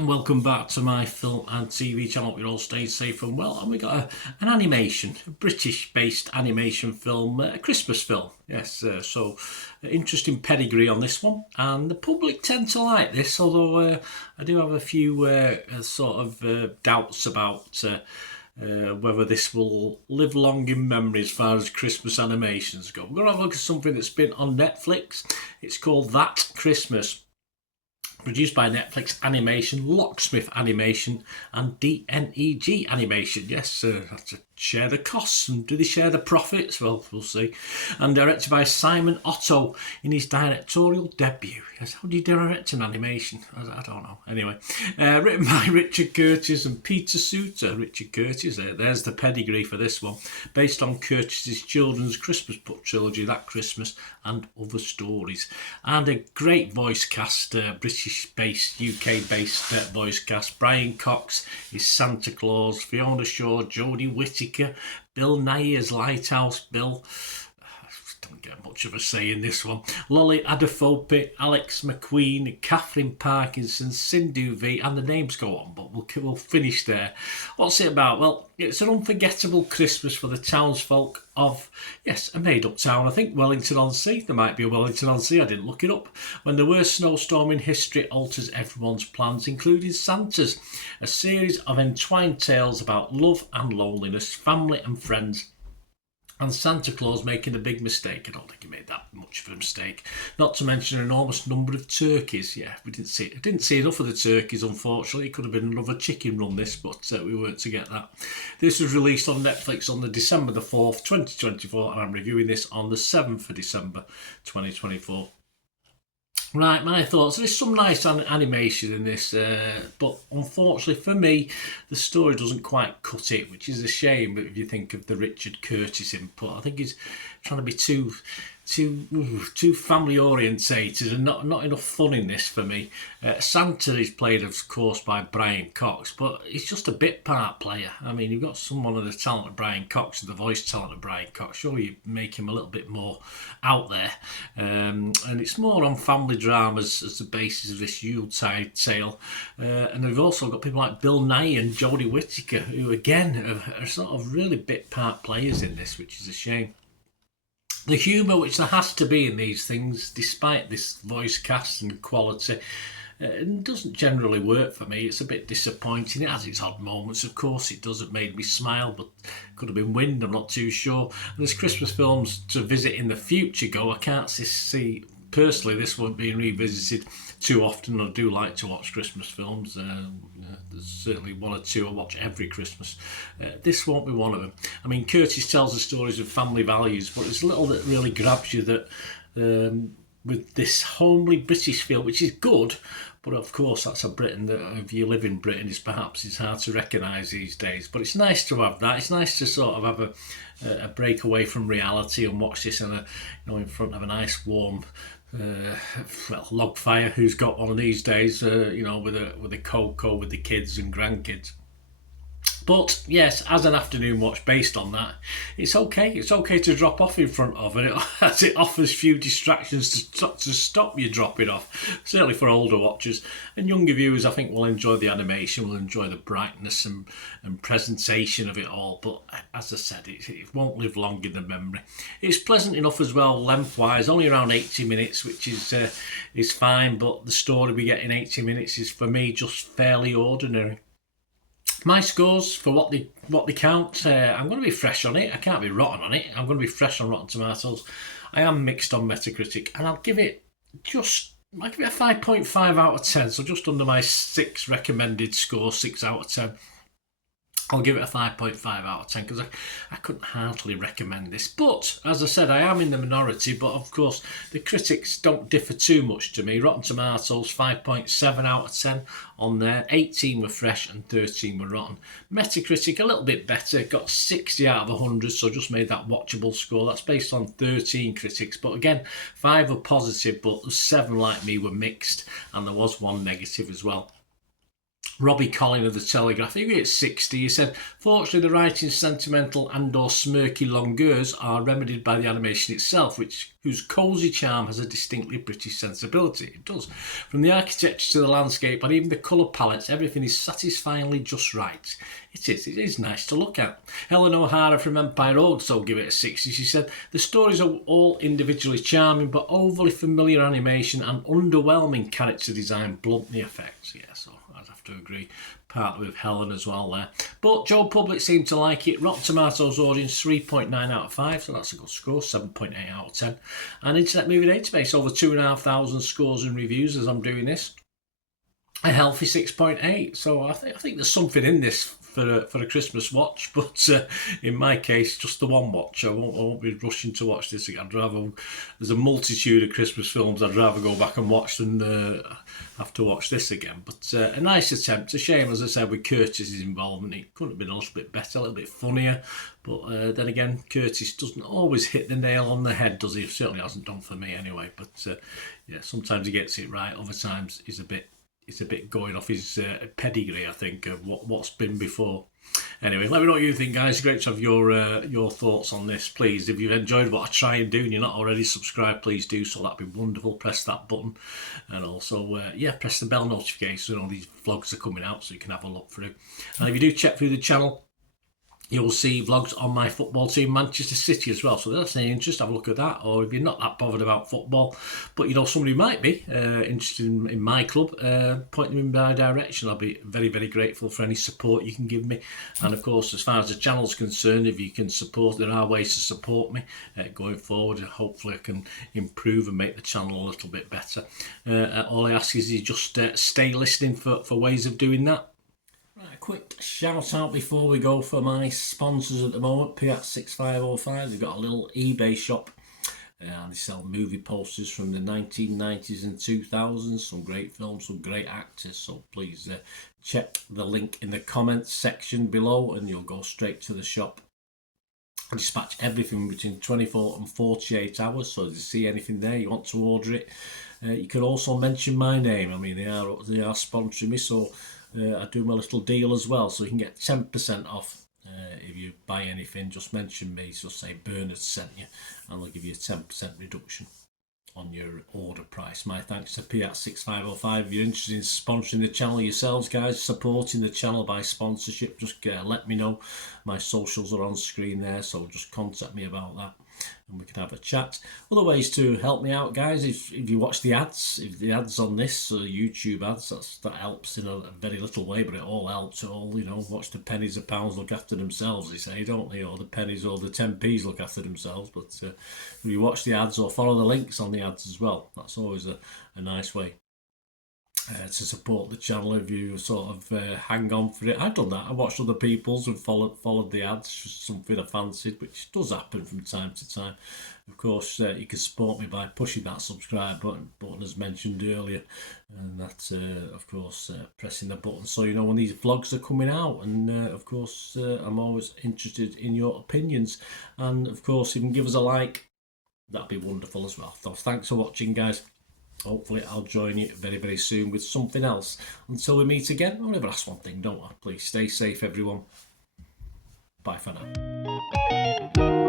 Welcome back to my film and TV channel. Hope you're all staying safe and well. And we got an animation, a British-based animation film, a Christmas film. Yes, so interesting pedigree on this one, and the public tend to like this. Although I do have a few doubts about whether this will live long in memory as far as Christmas animations go. We're going to have a look at something that's been on Netflix. It's called That Christmas. Produced by Netflix Animation, Locksmith Animation and DNEG Animation. Yes, have to share the costs, and do they share the profits? Well, we'll see. And directed by Simon Otto in his directorial debut. Yes, how do you direct an animation? I don't know. Anyway, written by Richard Curtis and Peter Suter. Richard Curtis, there's the pedigree for this one. Based on Curtis's children's Christmas book trilogy, That Christmas and Other Stories. And a great voice cast, British-based, UK-based voice cast. Brian Cox is Santa Claus, Fiona Shaw, Jodie Whittaker, Bill Nighy as Lighthouse Bill. Don't get much of a say in this one. Lolly Adefope, Alex McQueen, Catherine Parkinson, Sindhu V, and the names go on, but we'll finish there. What's it about? Well, it's an unforgettable Christmas for the townsfolk of, yes, a made-up town. I think Wellington-on-Sea. There might be a Wellington-on-Sea. I didn't look it up. When the worst snowstorm in history alters everyone's plans, including Santa's. A series of entwined tales about love and loneliness, family and friends, and Santa Claus making a big mistake. I don't think he made that much of a mistake. Not to mention an enormous number of turkeys. Yeah, we didn't see enough of the turkeys, unfortunately. It could have been another chicken run, this, but we weren't to get that. This was released on Netflix on the December the 4th, 2024, and I'm reviewing this on the 7th of December, 2024. Right, my thoughts. There's some nice animation in this, but unfortunately for me, the story doesn't quite cut it, which is a shame if you think of the Richard Curtis input. I think he's trying to be too family orientated and not enough fun in this for me. Santa is played, of course, by Brian Cox, but he's just a bit part player. I mean, you've got someone of the talent of Brian Cox and the voice talent of Brian Cox. Surely you make him a little bit more out there, and it's more on family dramas as the basis of this Yuletide tale. And we've also got people like Bill Nighy and Jodie Whittaker, who again are sort of really bit part players in this, which is a shame. The humour which there has to be in these things, despite this voice cast and quality, doesn't generally work for me. It's a bit disappointing. It has its odd moments, of course. It does. It made me smile, but could have been wind. I'm not too sure. And as Christmas films to visit in the future go, I can't see personally this one being revisited too often. I do like to watch Christmas films. There's certainly one or two I watch every Christmas. This won't be one of them. I mean, Curtis tells the stories of family values, but it's little that really grabs you that with this homely British feel, which is good, but of course that's a Britain that, if you live in Britain, is hard to recognise these days. But it's nice to have that. It's nice to sort of have a break away from reality and watch this in front of a nice warm log fire. Who's got one of these days? With a cocoa with the kids and grandkids. But yes, as an afternoon watch based on that, it's okay. It's okay to drop off in front of, and it offers few distractions to stop you dropping off. Certainly for older watchers and younger viewers, I think will enjoy the animation, will enjoy the brightness and presentation of it all. But as I said, it won't live long in the memory. It's pleasant enough as well, lengthwise, only around 80 minutes, which is fine. But the story we get in 80 minutes is, for me, just fairly ordinary. My scores for what they count, I'm going to be fresh on it. I can't be rotten on it. I'm going to be fresh on Rotten Tomatoes. I am mixed on Metacritic, and I'll give it a 5.5 out of 10, so just under my 6 recommended score, 6 out of 10. I'll give it a 5.5 out of 10 because I couldn't hardly recommend this. But, as I said, I am in the minority, but of course the critics don't differ too much to me. Rotten Tomatoes, 5.7 out of 10 on there. 18 were fresh and 13 were rotten. Metacritic, a little bit better, got 60 out of 100, so just made that watchable score. That's based on 13 critics, but again, 5 were positive, but 7 like me were mixed, and there was 1 negative as well. Robbie Collin of The Telegraph, he gave it 60. He said, fortunately, the writing's sentimental and/or smirky longueurs are remedied by the animation itself, whose cosy charm has a distinctly British sensibility. It does. From the architecture to the landscape and even the colour palettes, everything is satisfyingly just right. It is nice to look at. Helen O'Hara from Empire also gave it a 60. She said, the stories are all individually charming, but overly familiar animation and underwhelming character design blunt the effects. Yeah, so I'd have to agree, partly with Helen as well there. But Joe Public seemed to like it. Rotten Tomatoes audience 3.9 out of 5, so that's a good score, 7.8 out of 10. And Internet Movie Database, over 2,500 scores and reviews as I'm doing this. A healthy 6.8. So I think there's something in this for a Christmas watch, but in my case, just the one watch. I won't be rushing to watch this again. There's a multitude of Christmas films I'd rather go back and watch than have to watch this again. But a nice attempt. A shame, as I said, with Curtis's involvement. It could have been a little bit better, a little bit funnier. But then again, Curtis doesn't always hit the nail on the head, does he? Certainly hasn't done for me anyway. But yeah, sometimes he gets it right. Other times he's a bit going off his pedigree, I think, of what's been before. Anyway, let me know what you think, guys. Great to have your thoughts on this. Please, if you've enjoyed what I try and do and you're not already subscribed, please do so. That'd be wonderful. Press that button. And also, press the bell notification so all these vlogs are coming out so you can have a look through. And if you do check through the channel, you'll see vlogs on my football team, Manchester City, as well. So that's any interest, have a look at that. Or if you're not that bothered about football, but you know somebody who might be interested in my club, point them in my direction. I'll be very, very grateful for any support you can give me. And of course, as far as the channel's concerned, if you can support, there are ways to support me going forward. And hopefully I can improve and make the channel a little bit better. All I ask is you just stay listening for ways of doing that. Right, a quick shout out before we go for my sponsors at the moment. Piat6505, they've got a little eBay shop and they sell movie posters from the 1990s and 2000s, some great films, some great actors, so please check the link in the comments section below and you'll go straight to the shop. I dispatch everything between 24 and 48 hours, so if you see anything there, you want to order it, you can also mention my name. I mean, they are sponsoring me, so I do my little deal as well, so you can get 10% off if you buy anything. Just mention me, so say Bernard sent you, and they'll give you a 10% reduction on your order price. My thanks to Piat6505. If you're interested in sponsoring the channel yourselves, guys, supporting the channel by sponsorship, just let me know. My socials are on screen there, so just contact me about that and we can have a chat. Other ways to help me out, guys, if you watch the ads, if the ads on this YouTube ads, that helps in a very little way, but it all helps. It all, watch the pennies and pounds look after themselves, they say, don't they? Or the pennies or the 10p's look after themselves. But if you watch the ads or follow the links on the ads as well, that's always a nice way to support the channel. If you sort of hang on for it. I've done that. I watched other people's and followed the ads, just something I fancied, which does happen from time to time. Of course, you can support me by pushing that subscribe button as mentioned earlier, and that's of course pressing the button so you know when these vlogs are coming out. And of course, I'm always interested in your opinions, and of course, if you can give us a like, that'd be wonderful as well. So thanks for watching, guys. Hopefully I'll join you very, very soon with something else. Until we meet again, I'll never ask one thing, don't I? Please stay safe, everyone. Bye for now.